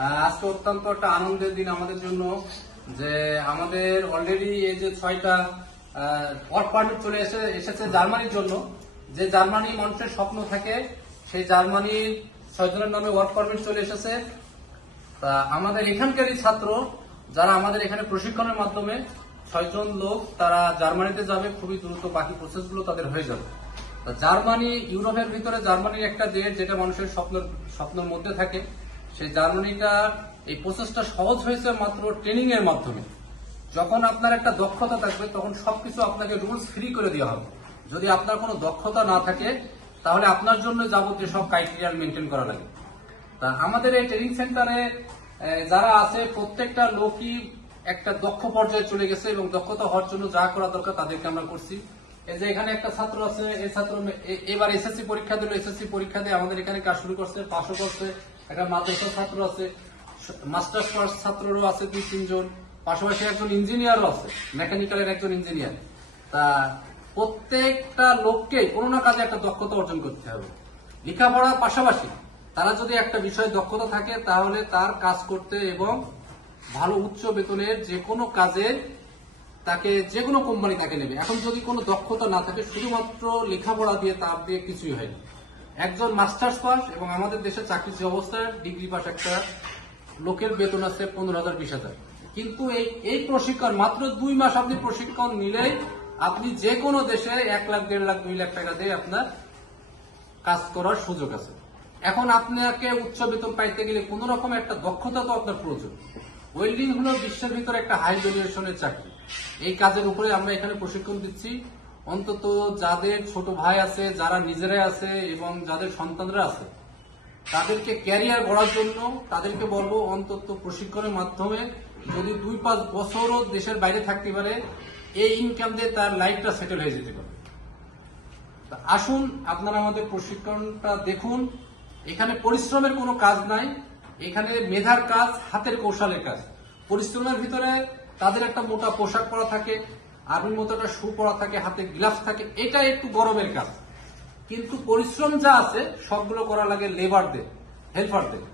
আজকে অত্যন্ত একটা আনন্দের দিন আমাদের জন্য যে আমাদের অলরেডি এই যে 6টা ওয়ার্ক পারমিট চলে এসেছে জার্মানির জন্য। যে জার্মানি মানুষের স্বপ্ন থাকে সেই জার্মানির 6 জনের নামে ওয়ার্ক পারমিট চলে এসেছে। তা আমাদের এখানকারই ছাত্র যারা আমাদের এখানে প্রশিক্ষণের মাধ্যমে 6 জন লোক তারা জার্মানিতে যাবে, খুবই দ্রুত বাকি প্রসেসগুলো তাদের হয়ে যাবে। জার্মানি ইউরোপের ভিতরে জার্মানির একটা দেশ যেটা মানুষের স্বপ্নের মধ্যে থাকে। সেই জার্মানিটা এই প্রসেসটা সহজ হয়েছে মাত্র ট্রেনিং এর মাধ্যমে। যখন আপনার একটা দক্ষতা থাকবে তখন সবকিছু আপনাকে রুলস ফ্রি করে দেওয়া হবে। যদি আপনার কোনো দক্ষতা না থাকে তাহলে আপনার জন্য যাবতীয় সব ক্রাইটেরিয়া মেনটেন করা লাগে। তা আমাদের এই ট্রেনিং সেন্টারে যারা আছে প্রত্যেকটা লোকই একটা দক্ষ পর্যায়ে চলে গেছে এবং দক্ষতা হওয়ার জন্য যা করা দরকার তাদেরকে আমরা করছি। এই যে এখানে একটা ছাত্র আছে, এই ছাত্র এবার এসএসসি পরীক্ষা দিল, এসএসসি পরীক্ষা দিয়ে আমাদের এখানে কাজ শুরু করছে, পাশও করছে। একটা মাদ্রাসার ছাত্র আছে, মাস্টার্স পাস ছাত্ররও আছে 2-3 জন, পাশাপাশি একজন ইঞ্জিনিয়ারও আছে, মেকানিক্যালের একজন ইঞ্জিনিয়ার। তা প্রত্যেকটা লোককে কোনো না কাজে একটা দক্ষতা অর্জন করতে হবে। লেখাপড়ার পাশাপাশি তারা যদি একটা বিষয়ে দক্ষতা থাকে তাহলে তার কাজ করতে এবং ভালো উচ্চ বেতনের যে কোনো কাজে তাকে যে কোনো কোম্পানি তাকে নেবে। এখন যদি কোনো দক্ষতা না থাকে শুধুমাত্র লেখাপড়া দিয়ে তার দিয়ে কিছুই হয় না। একজন মাস্টার্স পাস এবং আমাদের দেশে চাকরির যে অবস্থা ডিগ্রি পাস একটা লোকের বেতন আছে 15,000-20,000, কিন্তু এই প্রশিক্ষণ মাত্র 2 মাস আপনি প্রশিক্ষণ নিলেই আপনি যে কোনো দেশে 1 লাখ, 1.5 লাখ, 2 লাখ টাকা দিয়ে আপনার কাজ করার সুযোগ আছে। এখন আপনাকে উচ্চ বেতন পাইতে গেলে কোন রকম একটা দক্ষতা তো আপনার প্রয়োজন। ওয়েল্ডিং হলো বিশ্বের ভিতরে একটা হাই ভ্যালুয়েশনের চাকরি। এই কাজের উপরে আমরা এখানে প্রশিক্ষণ দিচ্ছি। অন্তত যাদের ছোট ভাই আছে, যারা নিজেরাই আছে এবং যাদের সন্তানরা আছে, তাদেরকে ক্যারিয়ার গড়ার জন্য তাদেরকে বলবো অন্তত প্রশিক্ষণের মাধ্যমে যদি 2-5 বছরও দেশের বাইরে থাকতে পারে, এই ইনকাম দিয়ে তার লাইফটা সেটেল হয়ে যেতে পারে। আসুন আপনারা আমাদের প্রশিক্ষণটা দেখুন। এখানে পরিশ্রমের কোনো কাজ নাই, এখানে মেধার কাজ, হাতের কৌশলের কাজ। পরিশ্রমের ভিতরে তাদের একটা মোটা পোশাক পরা থাকে, আর্মির মতো একটা শু পরা থাকে, হাতে গ্লাভস থাকে, এটা একটু গরমের কাজ। কিন্তু পরিশ্রম যা আছে সবগুলো করা লাগে লেবারদের, হেল্পারদের।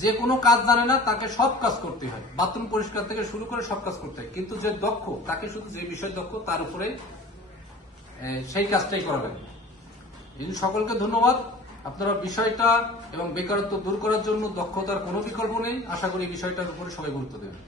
যে কোনো কাজ জানে না তাকে সব কাজ করতে হয়, বাথরুম পরিষ্কার থেকে শুরু করে সব কাজ করতে হয়। কিন্তু যে দক্ষ তাকে শুধু যে বিষয় দক্ষ তার উপরে সেই কাজটাই করা লাগে। সকলকে ধন্যবাদ। আপনারা বিষয়টা এবং বেকারত্ব দূর করার জন্য দক্ষতার কোনো বিকল্প নেই। আশা করি বিষয়টার উপরে সবাই গুরুত্ব দেবেন।